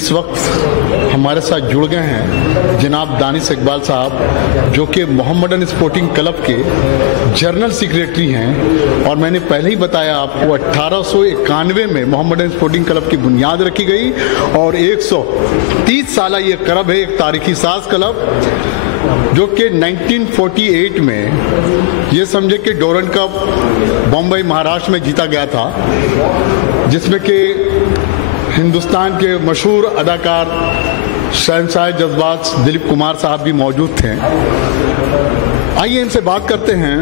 इस वक्त हमारे साथ जुड़ गए हैं जनाब दानिश इकबाल साहब, जो कि मोहम्मडन स्पोर्टिंग क्लब के जनरल सेक्रेटरी हैं। और मैंने पहले ही बताया आपको 1891 में मोहम्मडन स्पोर्टिंग क्लब की बुनियाद रखी गई और 130 साल ये क्लब है, एक तारीखी साज क्लब, जो कि 1948 में ये समझे कि डोरन कप बम्बई महाराष्ट्र में जीता गया था, जिसमें कि हिंदुस्तान के मशहूर अदाकार शहंशाह जज्बात दिलीप कुमार साहब भी मौजूद थे। आइए इनसे बात करते हैं।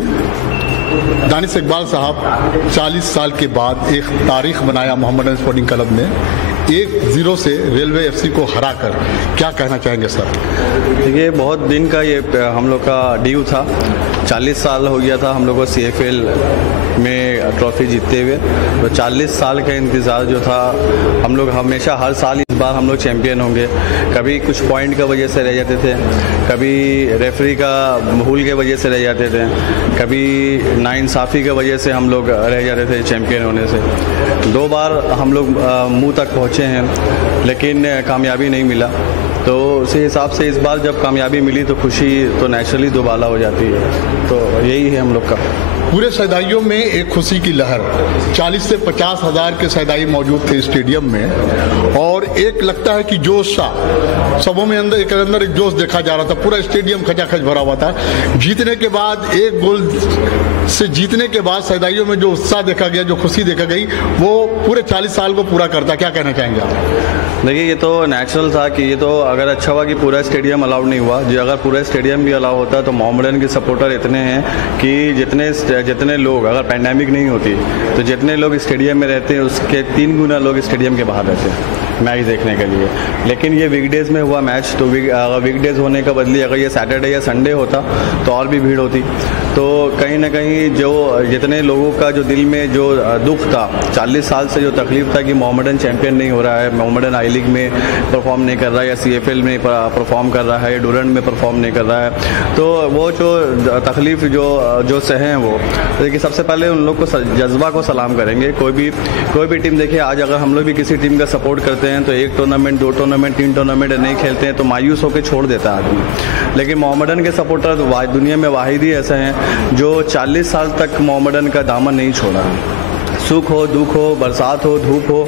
दानिश इकबाल साहब, 40 साल के बाद एक तारीख बनाया मोहम्मडन स्पोर्टिंग क्लब ने 1-0 से रेलवे एफसी को हराकर, क्या कहना चाहेंगे सर? देखिए, बहुत दिन का ये हम लोग का ड्यू था। 40 साल हो गया था हम लोग को CFL में ट्रॉफी जीतते हुए। तो 40 साल का इंतज़ार जो था, हम लोग हमेशा हर साल इस बार हम लोग चैम्पियन होंगे। कभी कुछ पॉइंट की वजह से रह जाते थे, कभी रेफरी का भूल के वजह से रह जाते थे, कभी नाइंसाफ़ी की वजह से हम लोग रह जाते थे चैम्पियन होने से। 2 बार हम लोग मुंह तक पहुँचे हैं, लेकिन कामयाबी नहीं मिला। तो उसी हिसाब से इस बार जब कामयाबी मिली तो खुशी तो नेचुरली दोबाला हो जाती है। तो यही है हम लोग का। पूरे सैदाइयों में एक खुशी की लहर, 40 से 50 हज़ार के सैदाई मौजूद थे स्टेडियम में, और एक लगता है कि जोश सा सबों में अंदर एक जोश देखा जा रहा था। पूरा स्टेडियम खचाखच भरा हुआ था। जीतने के बाद, एक गोल से जीतने के बाद सैदाइयों में जो उत्साह देखा गया, जो खुशी देखा गई, वो पूरे 40 साल को पूरा करता। क्या कहना चाहेंगे आप? देखिए, ये तो नेचुरल था कि ये तो अगर अच्छा हुआ कि पूरा स्टेडियम अलाउड नहीं हुआ। जो अगर पूरा स्टेडियम भी अलाउ होता तो मोहम्मडन के सपोर्टर इतने हैं कि जितने लोग, अगर पैंडेमिक नहीं होती तो जितने लोग स्टेडियम में रहते हैं उसके 3 गुना लोग स्टेडियम के बाहर रहते हैं मैच देखने के लिए। लेकिन ये वीकडेज़ में हुआ मैच, तो वीकडेज़ होने का बदले अगर ये सैटरडे या संडे होता तो और भी भीड़ होती। तो कहीं ना कहीं जो जितने लोगों का जो दिल में जो दुख था, 40 साल से जो तकलीफ था कि मोहम्मडन चैम्पियन नहीं हो रहा है, मोहम्मडन आई लीग में परफॉर्म नहीं कर रहा है, या CFL में परफॉर्म कर रहा है, या डूरंड में परफॉर्म नहीं कर रहा है, तो वो जो तकलीफ जो सहे हैं वो देखिए, सबसे पहले उन लोग को जज्बा को सलाम करेंगे। कोई भी टीम देखिए, आज अगर हम लोग भी किसी टीम का सपोर्ट करते हैं तो 1 टूर्नामेंट, 2 टूर्नामेंट, 3 टूर्नामेंट नहीं खेलते हैं तो मायूस होकर छोड़ देता है आदमी। लेकिन मोहम्मडन के सपोर्टर दुनिया में वाहिद ही ऐसे हैं जो 40 साल तक मोहम्मडन का दामन नहीं छोड़ा। सुख हो, दुख हो, बरसात हो, धूप हो,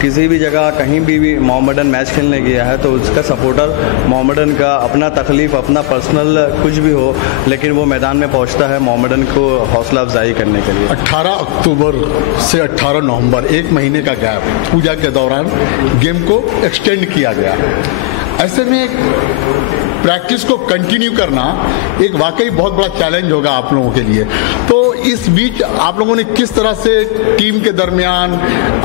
किसी भी जगह कहीं भी मोहम्मडन मैच खेलने गया है तो उसका सपोर्टर मोहम्मडन का अपना तकलीफ, अपना पर्सनल कुछ भी हो, लेकिन वो मैदान में पहुंचता है मोहम्मडन को हौसला अफजाई करने के लिए। 18 अक्टूबर से 18 नवंबर, 1 महीने का गैप पूजा के दौरान गेम को एक्सटेंड किया गया। ऐसे में प्रैक्टिस को कंटिन्यू करना एक वाकई बहुत बड़ा चैलेंज होगा आप लोगों के लिए। तो इस बीच आप लोगों ने किस तरह से टीम के दरमियान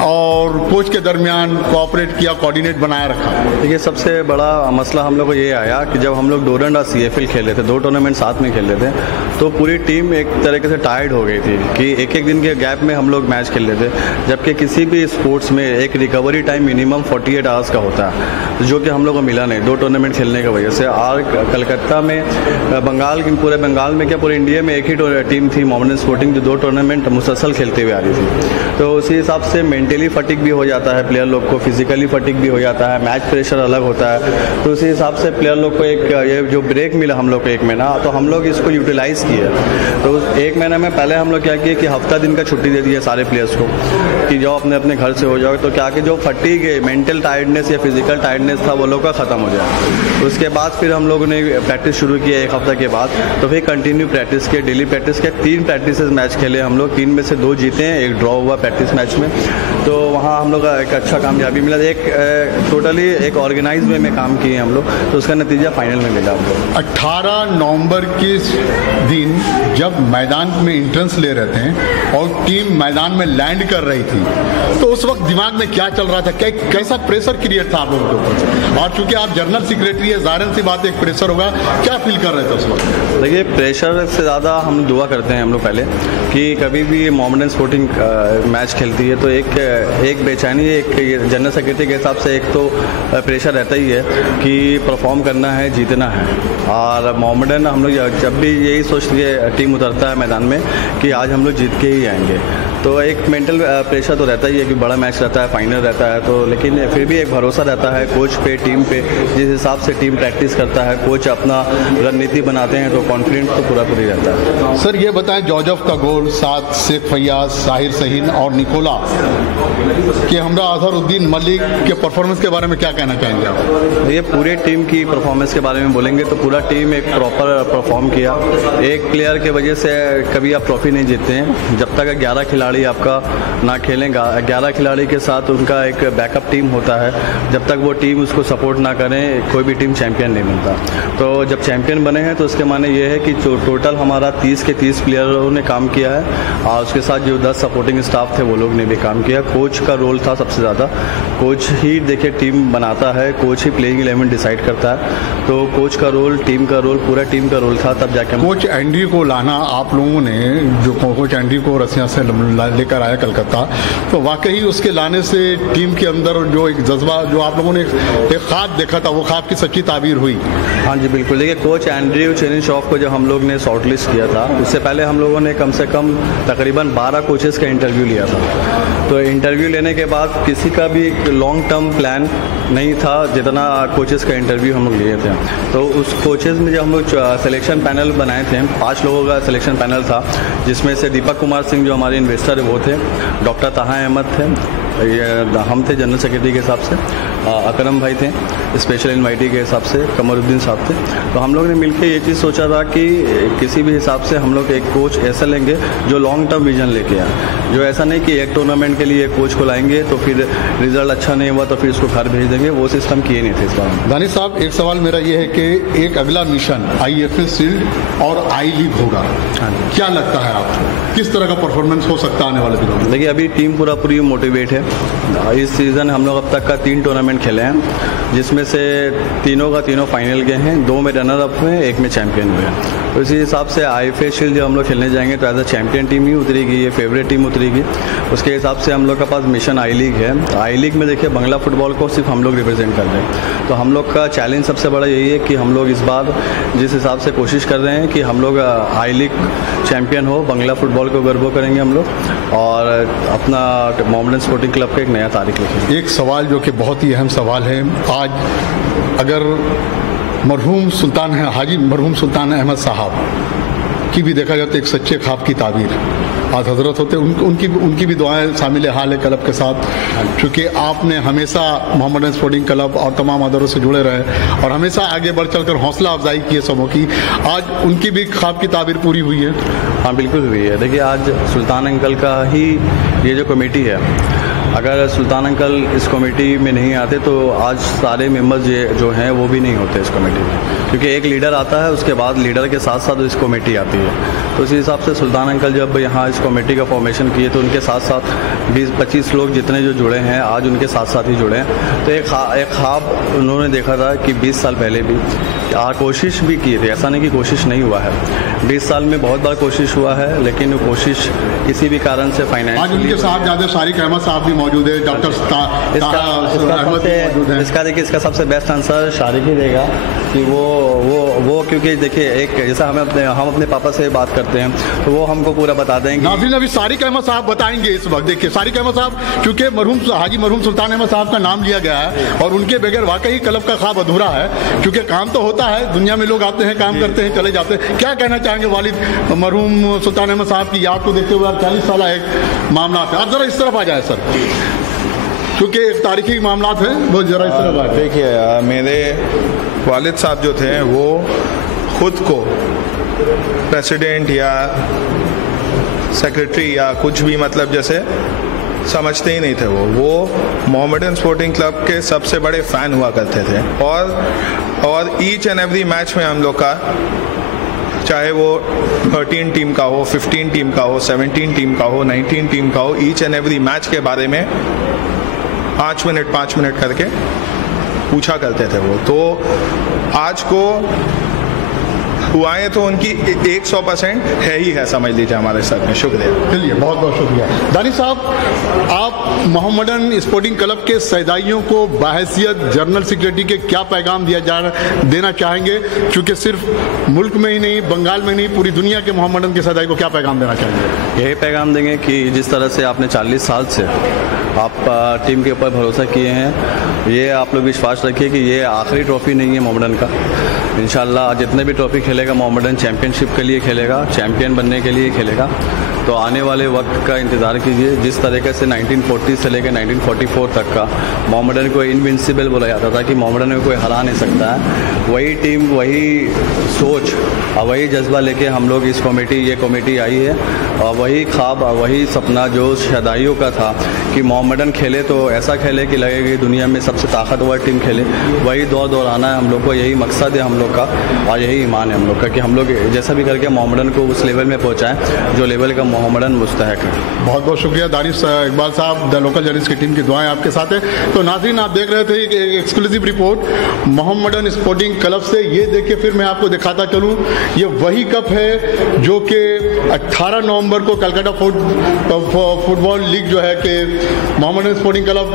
और कोच के दरमियान कोऑपरेट किया, कोऑर्डिनेट बनाए रखा? देखिए, सबसे बड़ा मसला हम लोग को ये आया कि जब हम लोग डोरंड और CFL खेल रहे थे, 2 टूर्नामेंट साथ में खेल रहे थे, तो पूरी टीम एक तरीके से टायर्ड हो गई थी कि एक दिन के गैप में हम लोग मैच खेल रहे थे। जबकि किसी भी स्पोर्ट्स में एक रिकवरी टाइम मिनिमम 48 आवर्स का होता है, जो कि हम लोग को मिला नहीं 2 टूर्नामेंट खेलने की वजह से। और कलकत्ता में, पूरे बंगाल में क्या पूरे इंडिया में एक ही टीम थी मोहम्मडन स्पोर्टिंग, जो 2 टूर्नामेंट मुसलसल खेलते हुए आ रही थी। तो उसी हिसाब से मेंटली फटिक भी हो जाता है प्लेयर लोग को, फिजिकली फटिक भी हो जाता है, मैच प्रेशर अलग होता है। तो उसी हिसाब से प्लेयर लोग को एक ये जो ब्रेक मिला हम लोग को 1 महीना, तो हम लोग इसको यूटिलाइज किया। तो उस 1 महीने में पहले हम लोग क्या किए कि हफ्ता दिन का छुट्टी दे दिया सारे प्लेयर्स को कि जाओ अपने अपने घर से हो जाओ। तो क्या कि जो फटीग मेंटल टायर्डनेस या फिजिकल टायर्डनेस था वो लोग का ख़त्म हो जाए। उसके बाद फिर हम लोगों ने प्रैक्टिस शुरू किया 1 हफ्ता के बाद। तो फिर कंटिन्यू प्रैक्टिस किया, डेली प्रैक्टिस किया। 3 प्रैक्टिस मैच खेले हम लोग, 3 में से 2 जीते हैं, 1 ड्रॉ हुआ प्रैक्टिस मैच में। तो वहाँ हम लोग का एक अच्छा कामयाबी मिला। टोटली एक ऑर्गेनाइज वे में काम किए हम लोग, तो उसका नतीजा फाइनल में मिला हमको। 18 नवंबर के दिन जब मैदान में एंट्रेंस ले रहे थे और टीम मैदान में लैंड कर रही थी, तो उस वक्त दिमाग में क्या चल रहा था? कैसा प्रेशर क्रिएट था आप लोगों के ऊपर? और चूंकि आप जनरल सेक्रेटरी है, ज़ाहिर सी बात है साथ एक प्रेशर होगा, क्या फील कर रहे थे उस वक्त? देखिए, प्रेशर से ज़्यादा हम दुआ करते हैं हम लोग पहले कि कभी भी मोहम्मडन स्पोर्टिंग मैच खेलती है तो एक बेचैनी, एक जनरल सेक्रेटरी के हिसाब से एक तो प्रेशर रहता ही है कि परफॉर्म करना है, जीतना है। और मोहम्मडन हम लोग जब भी यही सोच के टीम उतरता है मैदान में कि आज हम लोग जीत के ही आएंगे, तो एक मेंटल प्रेशर तो रहता ही है कि बड़ा मैच रहता है, फाइनल रहता है, तो लेकिन फिर भी एक भरोसा रहता है कोच पे, टीम पे। जिस हिसाब से टीम प्रैक्टिस करता है, कोच अपना रणनीति बनाते हैं, तो कॉन्फिडेंस तो पूरा रहता है। सर ये बताएं, जॉर्जफ का गोल, साथ शेख फैयाज, साहिर सहीन और निकोला कि हमरा अजहरुद्दीन मलिक के परफॉर्मेंस के बारे में क्या कहना चाहेंगे आप? ये पूरे टीम की परफॉर्मेंस के बारे में बोलेंगे तो पूरा टीम एक प्रॉपर परफॉर्म किया। एक प्लेयर के वजह से कभी आप ट्रॉफी नहीं जीतते हैं। जब तक 11 खिलाड़ी आपका ना खेलेंगे, 11 खिलाड़ी के साथ उनका एक बैकअप टीम होता है, जब तक वो टीम उसको सपोर्ट ना करें कोई भी टीम चैंपियन नहीं बनता। तो जब चैंपियन बने हैं तो उसके माने ये है कि जो टोटल हमारा 30 के 30 प्लेयरों ने काम किया है और उसके साथ जो 10 सपोर्टिंग स्टाफ थे वो लोग ने भी काम किया। कोच का रोल था सबसे ज़्यादा। कोच ही देखिए टीम बनाता है, कोच ही प्लेइंग 11 डिसाइड करता है, तो कोच का रोल, टीम का रोल, पूरा टीम का रोल था। तब जाके कोच एंड्रयू को लाना, आप लोगों ने जो कोच एंड्रयू को रसिया से लेकर आया कलकत्ता, तो वाकई उसके लाने से टीम के अंदर जो एक जज्बा, जो आप लोगों ने एक ख्वाब देखा था, वो ख्वाब की सच्ची ताबीर हुई। हाँ जी बिल्कुल। देखिए, कोच एंड्रयू चेनिशॉफ को जब हम लोग ने शॉर्ट लिस्ट किया था, उससे पहले हम लोगों ने कम से कम तकरीबन 12 कोचेस का इंटरव्यू लिया था। तो इंटरव्यू लेने के बाद किसी का भी एक लॉन्ग टर्म प्लान नहीं था जितना कोचेस का इंटरव्यू हम लोग लिए थे। तो उस कोचेस में जब हम लोग सिलेक्शन पैनल बनाए थे, 5 लोगों का सिलेक्शन पैनल था, जिसमें से दीपक कुमार सिंह जो हमारे इन्वेस्टर है वो थे, डॉक्टर ताहा अहमद थे, हम थे जनरल सेक्रेटरी के हिसाब से, अकरम भाई थे स्पेशल इनवाइटी के हिसाब से, कमरुद्दीन साहब थे। तो हम लोग ने मिलकर ये चीज़ सोचा था कि किसी भी हिसाब से हम लोग एक कोच ऐसा लेंगे जो लॉन्ग टर्म विजन लेके आए, जो ऐसा नहीं कि एक टूर्नामेंट के लिए कोच को लाएंगे तो फिर रिजल्ट अच्छा नहीं हुआ तो फिर उसको घर भेज देंगे, वो सिस्टम किए नहीं थे इस बार में। दानिश साहब, एक सवाल मेरा ये है कि एक अगला मिशन IFA शील्ड और आई लीग होगा, क्या लगता है आपको किस तरह का परफॉर्मेंस हो सकता है आने वाले दिनों में? देखिए, अभी टीम पूरी मोटिवेट है। इस सीज़न हम लोग अब तक का 3 टूर्नामेंट खेले हैं, जिसमें से तीनों का तीनों फाइनल गए हैं, 2 में रनर अप हुए, 1 में चैंपियन हुए। तो इसी हिसाब से IFA शील्ड जब हम लोग खेलने जाएंगे तो एज अ चैंपियन टीम ही उतरेगी, ये फेवरेट टीम उतरेगी। उसके हिसाब से हम लोग के पास मिशन आई लीग है। आई लीग में देखिए बंगला फुटबॉल को सिर्फ हम लोग रिप्रेजेंट कर रहे हैं, तो हम लोग का चैलेंज सबसे बड़ा यही है कि हम लोग इस बार जिस हिसाब से कोशिश कर रहे हैं कि हम लोग आई लीग चैंपियन हो, बंगला फुटबॉल को गर्व करेंगे हम लोग और अपना मोहम्मडन स्पोर्टिंग क्लब का एक नया तारीख लिखेंगे। एक सवाल जो कि बहुत ही अहम सवाल है, आज अगर मरहूम सुल्तान अहमद साहब की भी देखा जाए तो एक सच्चे ख्वाब की ताबीर आज हजरत होते, उनकी भी दुआएं शामिल हाल है क्लब के साथ, क्योंकि आपने हमेशा मोहम्मडन स्पोर्टिंग क्लब और तमाम अदरों से जुड़े रहे और हमेशा आगे बढ़ चलकर हौसला अफजाई की है सबों की। आज उनकी भी ख्वाब की ताबीर पूरी हुई है। हाँ बिल्कुल हुई है। देखिए, आज सुल्तान अंकल का ही ये जो कमेटी है, अगर सुल्तान अंकल इस कमेटी में नहीं आते तो आज सारे मेंबर्स जो हैं वो भी नहीं होते इस कमेटी में, क्योंकि एक लीडर आता है, उसके बाद लीडर के साथ साथ इस कमेटी आती है। तो इसी हिसाब से सुल्तान अंकल जब यहाँ इस कमेटी का फॉर्मेशन किए तो उनके साथ साथ 20-25 लोग जितने जो जुड़े हैं आज उनके साथ साथ ही जुड़े हैं। तो एक ख्वाब उन्होंने देखा था कि 20 साल पहले भी कोशिश भी की थी, ऐसा नहीं कि कोशिश नहीं हुआ है। 20 साल में बहुत बार कोशिश हुआ है, लेकिन वो कोशिश किसी भी कारण से फाइनेंस। आज उनके साथ ज़्यादा शारिक अहमद साहब भी मौजूद है, डॉक्टर इसका देखिए, इसका सबसे बेस्ट आंसर शारिक ही देगा कि वो क्योंकि देखिए एक जैसा हम अपने पापा से बात करते हैं तो वो हमको पूरा बता देंगे। नाज़रीन, अभी शारिक अहमद साहब बताएंगे इस वक्त। देखिए, शारिक अहमद साहब, क्योंकि हाजी मरहूम सुल्तान अहमद साहब का नाम लिया गया है और उनके बगैर वाकई क्लब का ख्वाब अधूरा है, क्योंकि काम तो होता है, दुनिया में लोग आते हैं, काम करते हैं, चले जाते हैं। क्या कहना चाहेंगे वालिद मरहूम सुल्तान अहमद साहब की याद को देखते हुए? 40 साल एक मामला है। आप जरा इस तरफ आ जाए सर, क्योंकि एक तारीखी मामला है, वो जरा इस तरफ आ जाए। देखिए, मेरे वालिद साहब जो थे वो खुद को प्रेसिडेंट या सेक्रेटरी या कुछ भी मतलब जैसे समझते ही नहीं थे। वो मोहम्मडन स्पोर्टिंग क्लब के सबसे बड़े फैन हुआ करते थे और ईच एंड एवरी मैच में हम लोग का, चाहे वो 13 टीम का हो, 15 टीम का हो, 17 टीम का हो, 19 टीम का हो, ईच एंड एवरी मैच के बारे में 5 मिनट करके पूछा करते थे वो। तो आज को हुआ है तो उनकी 100% है ही है, समझ लीजिए हमारे साथ में। शुक्रिया। चलिए, बहुत बहुत शुक्रिया। दानिश साहब, आप मोहम्मडन स्पोर्टिंग क्लब के सैदाइयों को बाहैसियत जनरल सेक्रेटरी के क्या पैगाम देना चाहेंगे? क्योंकि सिर्फ मुल्क में ही नहीं, बंगाल में नहीं, पूरी दुनिया के मोहम्मडन के सैदाई को क्या पैगाम देना चाहेंगे? यही पैगाम देंगे कि जिस तरह से आपने 40 साल से आप टीम के ऊपर भरोसा किए हैं, ये आप लोग विश्वास रखिए कि ये आखिरी ट्रॉफी नहीं है मोहम्मडन का। इंशाल्लाह जितने भी ट्रॉफी खेलेगा मोहम्मडन चैंपियनशिप के लिए खेलेगा, चैंपियन बनने के लिए खेलेगा। तो आने वाले वक्त का इंतज़ार कीजिए। जिस तरीके से 1940 से लेकर 1944 तक का मोहम्मडन को इनविंसिबल बोला जाता था कि मोहम्मडन को कोई हरा नहीं सकता है, वही टीम, वही सोच और वही जज्बा लेके हम लोग ये कमेटी आई है। और वही ख्वाब और वही सपना जो शदाइयों का था कि मोहम्मडन खेले तो ऐसा खेले कि लगे कि दुनिया में सबसे ताकतवर टीम खेले, वही दौर दोहराना है हम लोग को। यही मकसद है हम लोग का और यही ईमान है हम लोग का कि हम लोग जैसा भी करके मोहम्मडन को उस लेवल में पहुँचाएँ जो लेवल का मोहम्मडन मुस्तहक है। बहुत बहुत शुक्रिया दानिश इकबाल साहब। द लोकल जर्नलिस्ट की टीम की दुआएं आपके साथ है। तो नाज़रीन, आप देख रहे थे एक exclusive report Mohammedan sporting club से। ये देखिए, फिर मैं आपको दिखाता चलूँ, ये वही कप है जो कि 18 नवंबर को कलकत्ता फुटबॉल लीग जो है कि मोहम्मडन स्पोर्टिंग क्लब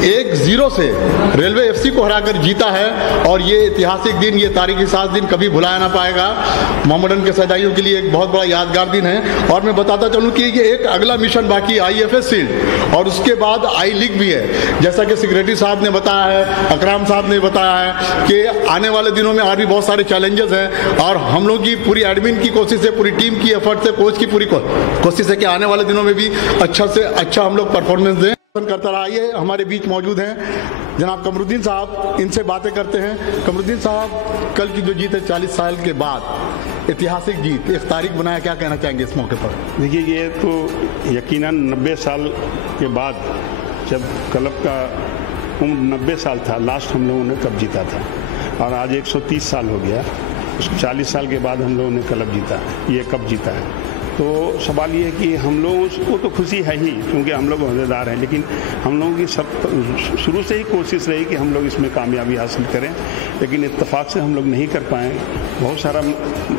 1-0 से रेलवे एफसी को हराकर जीता है। और ये ऐतिहासिक दिन, ये तारीखी साज दिन कभी भुलाया ना पाएगा। मोहम्मडन के सैदाइयों के लिए एक बहुत बड़ा यादगार दिन है। और मैं बताता चलूँ कि ये एक अगला मिशन बाकी IFS शील्ड और उसके बाद आई लीग भी है। जैसा कि सेक्रेटरी साहब ने बताया है, अकराम साहब ने बताया है कि आने वाले दिनों में और भी बहुत सारे चैलेंजेस हैं। और हम लोग की पूरी एडमिन की कोशिश है, पूरी टीम की एफर्ट से, कोच की पूरी कोशिश है कि आने वाले दिनों में भी अच्छा से अच्छा हम लोग परफॉर्मेंस दें करता रहा। ये हमारे बीच मौजूद हैं जनाब कमरुद्दीन साहब, इनसे बातें करते हैं। कमरुद्दीन साहब, कल की जो जीत है 40 साल के बाद, ऐतिहासिक जीत, एक तारीख बनाया, क्या कहना चाहेंगे इस मौके पर? देखिए, ये तो यकीनन 90 साल के बाद, जब क्लब का उम्र 90 साल था, लास्ट हम लोगों ने कप जीता था। और आज 130 साल हो गया, उसको 40 साल के बाद हम लोगों ने क्लब जीता, ये कप जीता है। तो सवाल ये है कि हम लोगों को तो खुशी है ही, क्योंकि हम लोग अहदेदार हैं, लेकिन हम लोगों की सब शुरू से ही कोशिश रही कि हम लोग इसमें कामयाबी हासिल करें, लेकिन इत्तेफाक से हम लोग नहीं कर पाए। बहुत सारा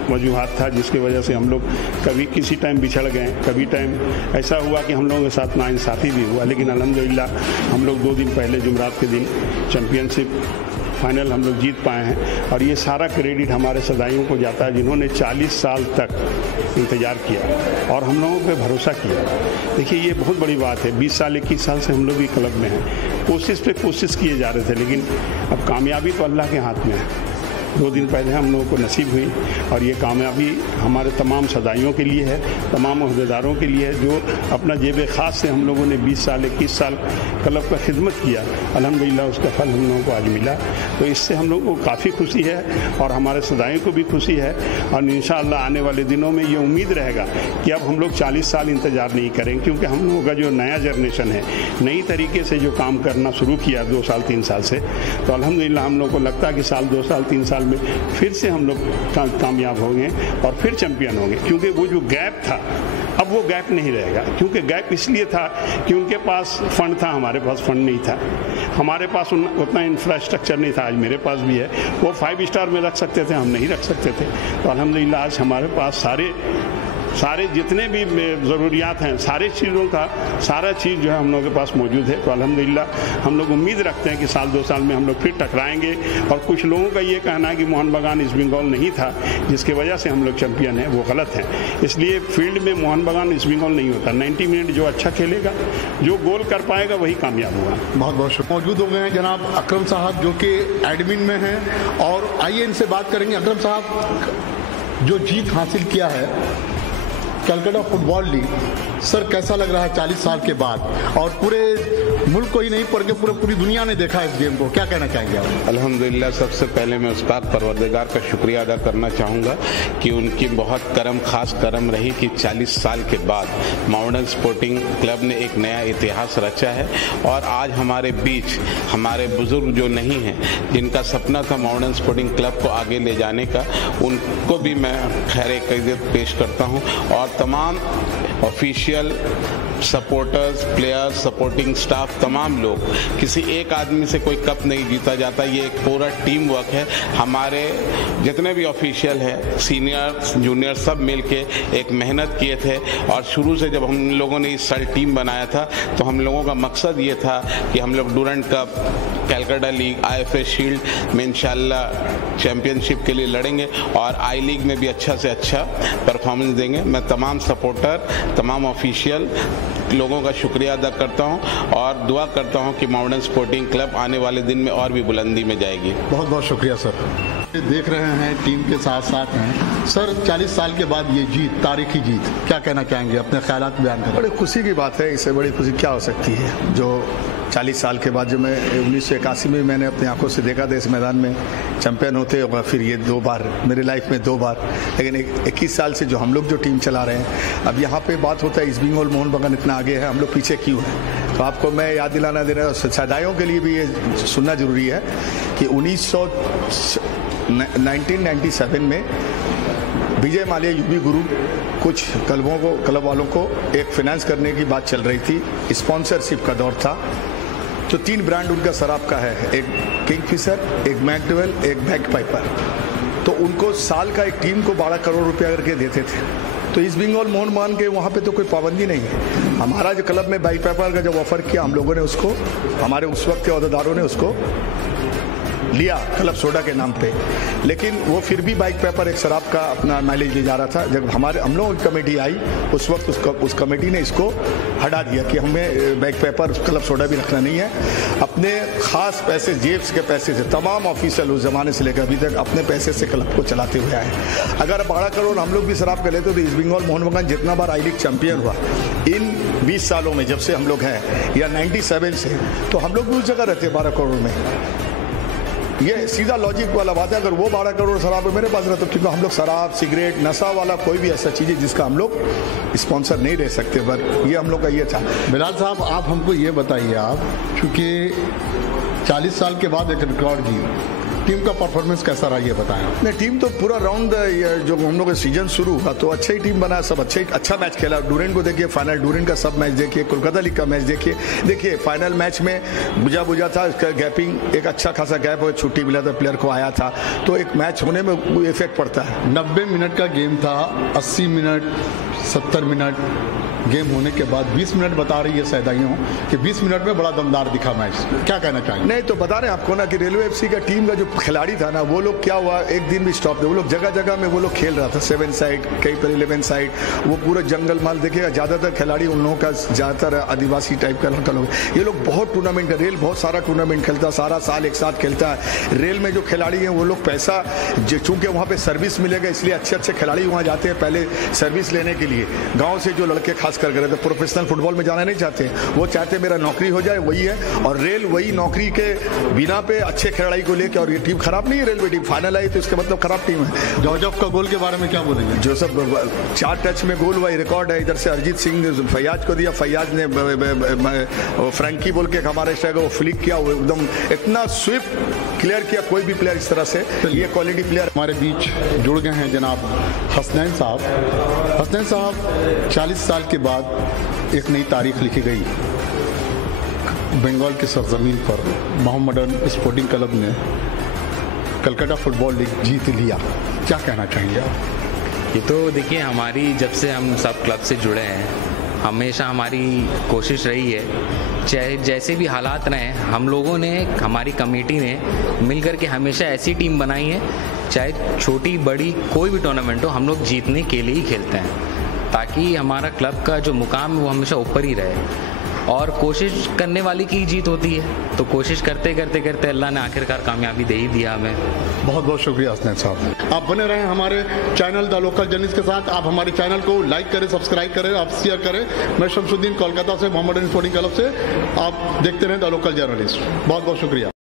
वजूहात था जिसकी वजह से हम लोग कभी किसी टाइम बिछड़ गए, कभी टाइम ऐसा हुआ कि हम लोगों के साथ नाइंसाफ़ी भी हुआ। लेकिन अल्हम्दुलिल्लाह हम लोग 2 दिन पहले जुमरात के दिन चैम्पियनशिप फाइनल हम लोग जीत पाए हैं। और ये सारा क्रेडिट हमारे सदाइयों को जाता है जिन्होंने 40 साल तक इंतज़ार किया और हम लोगों पे भरोसा किया। देखिए, ये बहुत बड़ी बात है। 20 साल 21 साल से हम लोग भी क्लब में हैं, कोशिश पे कोशिश किए जा रहे थे, लेकिन अब कामयाबी तो अल्लाह के हाथ में है। 2 दिन पहले हम लोगों को नसीब हुई और ये कामयाबी हमारे तमाम सदाइयों के लिए है, तमाम अहदेदारों के लिए है जो अपना जेब ख़ास से हम लोगों ने 20 साल 21 साल क्लब का खिदमत किया। अल्हम्दुलिल्लाह उसका फल हम लोगों को आज मिला। तो इससे हम लोगों को काफ़ी खुशी है और हमारे सदाइयों को भी खुशी है। और इंशाअल्लाह आने वाले दिनों में ये उम्मीद रहेगा कि अब हम लोग 40 साल इंतज़ार नहीं करेंगे, क्योंकि हम लोगों का जो नया जनरेशन है, नई तरीके से जो काम करना शुरू किया 2 साल 3 साल से, तो अल्हम्दुलिल्लाह हम लोग को लगता है कि साल 2 साल 3 साल में फिर से हम लोग कामयाब होंगे और फिर चैंपियन होंगे। क्योंकि वो जो गैप था, अब वो गैप नहीं रहेगा। क्योंकि गैप इसलिए था कि उनके पास फंड था, हमारे पास फंड नहीं था, हमारे पास उतना इंफ्रास्ट्रक्चर नहीं था। आज मेरे पास भी है, वो 5 स्टार में रख सकते थे, हम नहीं रख सकते थे। तो अल्हम्दुलिल्लाह आज हमारे पास सारे जितने भी ज़रूरियात हैं, सारे चीज़ों का सारा चीज़ जो है हम लोगों के पास मौजूद है। तो अल्हम्दुलिल्लाह हम लोग उम्मीद रखते हैं कि साल 2 साल में हम लोग फिर टकराएंगे। और कुछ लोगों का ये कहना है कि मोहन बागान ईस्ट बंगाल नहीं था जिसकी वजह से हम लोग चैंपियन हैं, वो गलत है। इसलिए फील्ड में मोहन बागान ईस्ट बंगाल नहीं होता। 90 मिनट जो अच्छा खेलेगा, जो गोल कर पाएगा, वही कामयाब होगा। बहुत बहुत शुक्रिया। मौजूद हो गए हैं जनाब अकरम साहब जो कि एडमिन में हैं, और आइए इनसे बात करेंगे। अकरम साहब, जो जीत हासिल किया है कलकत्ता फुटबॉल लीग, सर कैसा लग रहा है 40 साल के बाद? और पूरे मुल्क को ही नहीं बल्कि पूरी दुनिया ने देखा इस गेम को, क्या कहना चाहेंगे आप? अल्हम्दुलिल्लाह, सबसे पहले मैं उस पाक परवरदिगार का शुक्रिया अदा करना चाहूँगा कि उनकी बहुत खास करम रही कि 40 साल के बाद मोहम्मडन स्पोर्टिंग क्लब ने एक नया इतिहास रचा है। और आज हमारे बीच हमारे बुजुर्ग जो नहीं हैं, जिनका सपना था मोहम्मडन स्पोर्टिंग क्लब को आगे ले जाने का, उनको भी मैं खैर अक़ीदत पेश करता हूँ। और तमाम official, supporters, players, supporting staff, तमाम लोग, किसी एक आदमी से कोई कप नहीं जीता जाता। ये एक पूरा टीम वर्क है। हमारे जितने भी ऑफिशियल है, सीनियर जूनियर सब मिलके एक मेहनत किए थे और शुरू से जब हम लोगों ने इस साल टीम बनाया था तो हम लोगों का मकसद ये था कि हम लोग Durand cup, Calcutta league, IFA shield में इंशाल्लाह चैंपियनशिप के लिए लड़ेंगे और आई लीग में भी अच्छा से अच्छा परफॉर्मेंस देंगे। मैं तमाम सपोर्टर, तमाम ऑफिशियल लोगों का शुक्रिया अदा करता हूं और दुआ करता हूं कि मोहम्मडन स्पोर्टिंग क्लब आने वाले दिन में और भी बुलंदी में जाएगी। बहुत बहुत शुक्रिया सर। देख रहे हैं टीम के साथ साथ हैं सर। 40 साल के बाद ये जीत, तारीखी जीत, क्या कहना चाहेंगे, अपने ख्यालात बयान करें। बड़ी खुशी की बात है, इससे बड़ी खुशी क्या हो सकती है। जो 40 साल के बाद जो मैं 1981 में मैंने अपनी आंखों से देखा था इस मैदान में चैंपियन होते और फिर ये 2 बार मेरे लाइफ में 2 बार, लेकिन 21 साल से जो हम लोग जो टीम चला रहे हैं, अब यहाँ पे बात होता है ईस्ट बंगाल मोहन बगान इतना आगे है, हम लोग पीछे क्यों हैं। तो आपको मैं याद दिलाना दे रहा हूँ, सदाइयों के लिए भी ये सुनना जरूरी है कि 1997 में विजय माल्या यूबी ग्रुप कुछ क्लब वालों को एक फाइनेंस करने की बात चल रही थी, स्पॉन्सरशिप का दौर था। तो 3 ब्रांड उनका शराब का है, एक किंगफिशर, एक मैकडवेल, एक बैगपाइपर। तो उनको साल का एक टीम को 12 करोड़ रुपया करके देते थे। तो ईस्ट बंगाल मोहन बगान के वहाँ पे तो कोई पाबंदी नहीं है। हमारा जो क्लब में बैगपाइपर का जब ऑफर किया, हम लोगों ने उसको, हमारे उस वक्त के अहदेदारों ने उसको लिया क्लब सोडा के नाम पे, लेकिन वो फिर भी बैगपाइपर एक शराब का अपना माइलेज ले जा रहा था। जब हम लोगों की कमेटी आई उस वक्त उस कमेटी ने इसको हटा दिया कि हमें बैगपाइपर क्लब सोडा भी रखना नहीं है। अपने खास पैसे, जेब के पैसे से तमाम ऑफिसर उस जमाने से लेकर अभी तक अपने पैसे से क्लब को चलाते हुए आए। अगर 12 करोड़ हम लोग भी शराब कर लेते तो ईस्ट बंगाल मोहन बगान जितना बार आई लीग चैंपियन हुआ इन 20 सालों में, जब से हम लोग हैं, या 97 से, तो हम लोग भी उस जगह रहते 12 करोड़ में। ये सीधा लॉजिक वाला बात है। अगर वो 12 करोड़ शराब मेरे पास रहता, क्योंकि हम लोग शराब, सिगरेट, नशा वाला कोई भी ऐसा चीज़ है जिसका हम लोग स्पॉन्सर नहीं रह सकते, पर ये हम लोग का ये था। बिलाल साहब, आप हमको ये बताइए, आप क्योंकि 40 साल के बाद एक रिकॉर्ड जी, टीम का परफॉर्मेंस कैसा रहा ये बताएं। नहीं, टीम तो पूरा राउंड जो हम लोग का सीजन शुरू हुआ तो अच्छा ही टीम बना, सब अच्छा मैच खेला। डूरेंट को देखिए, फाइनल डूरेंट का सब मैच देखिए, कोलकाता लीग का मैच देखिए फाइनल मैच में बुझा था, इसका गैपिंग एक अच्छा खासा गैप हो, छुट्टी मिला था, प्लेयर को आया था, तो एक मैच होने में इफेक्ट पड़ता है। 90 मिनट का गेम था, 80 मिनट, 70 मिनट गेम होने के बाद 20 मिनट बता रही है सैदाइयों कि 20 मिनट में बड़ा दमदार दिखा मैच, क्या कहना चाहेंगे? नहीं, तो बता रहे हैं आपको ना कि रेलवे एफसी का टीम का जो खिलाड़ी था ना, वो लोग क्या हुआ, एक दिन भी स्टॉप थे, वो लोग जगह जगह में वो लोग खेल रहा था, 7 साइड, कहीं पर 11 साइड, वो पूरा जंगल माल देखिएगा। ज्यादातर खिलाड़ी उन लोगों का ज्यादातर आदिवासी टाइप का लड़का लोग, ये लोग बहुत टूर्नामेंट, रेल बहुत सारा टूर्नामेंट खेलता है, सारा साल एक साथ खेलता है। रेल में जो खिलाड़ी हैं वो लोग पैसा, चूंकि वहाँ पे सर्विस मिलेगा इसलिए अच्छे खिलाड़ी वहाँ जाते हैं पहले सर्विस लेने के लिए। गाँव से जो लड़के खास कर गए तो प्रोफेशनल फुटबॉल में जाना नहीं चाहते, वो चाहते मेरा नौकरी हो जाए, वही है। और रेल वही नौकरी के बिना पे अच्छे खिलाड़ी को लेके, और ये टीम खराब नहीं है, रेलवे टीम फाइनल आई तो इसका मतलब खराब टीम है। जोसेफ का गोल के बारे में क्या बोलेंगे? जोसेफ 4 टच में गोल हुआ, रिकॉर्ड है। इधर से अरिजीत सिंह फैयाज को दिया, फैयाज ने फ्रैंकी बोल के हमारे स्ट्राइकर को फ्लिक किया, वो एकदम इतना स्विफ्ट क्लियर किया, कोई भी प्लेयर इस तरह से, ये क्वालिटी प्लेयर। हमारे बीच जुड़ गए हैं जनाब हसनैन साहब। हसनैन साहब, 40 साल के बाद एक नई तारीख लिखी गई, बंगाल की सरजमीन पर मोहम्मडन स्पोर्टिंग क्लब ने कलकत्ता फुटबॉल लीग जीत लिया, क्या कहना चाहेंगे आप? ये तो देखिए, हमारी जब से हम सब क्लब से जुड़े हैं, हमेशा हमारी कोशिश रही है, चाहे जैसे भी हालात रहे, हम लोगों ने, हमारी कमेटी ने मिलकर के हमेशा ऐसी टीम बनाई है, चाहे छोटी बड़ी कोई भी टूर्नामेंट हो, हम लोग जीतने के लिए ही खेलते हैं, ताकि हमारा क्लब का जो मुकाम है वो हमेशा ऊपर ही रहे। और कोशिश करने वाली की जीत होती है, तो कोशिश करते करते करते अल्लाह ने आखिरकार कामयाबी दे ही दिया हमें। बहुत बहुत शुक्रिया हसनैन साहब। आप बने रहें हमारे चैनल द लोकल जर्नलिस्ट के साथ। आप हमारे चैनल को लाइक करें, सब्सक्राइब करें, आप शेयर करें। मैं शमसुद्दीन कोलकाता से, मोहम्मडन स्पोर्टिंग क्लब से। आप देखते रहें द लोकल जर्नलिस्ट। बहुत बहुत शुक्रिया।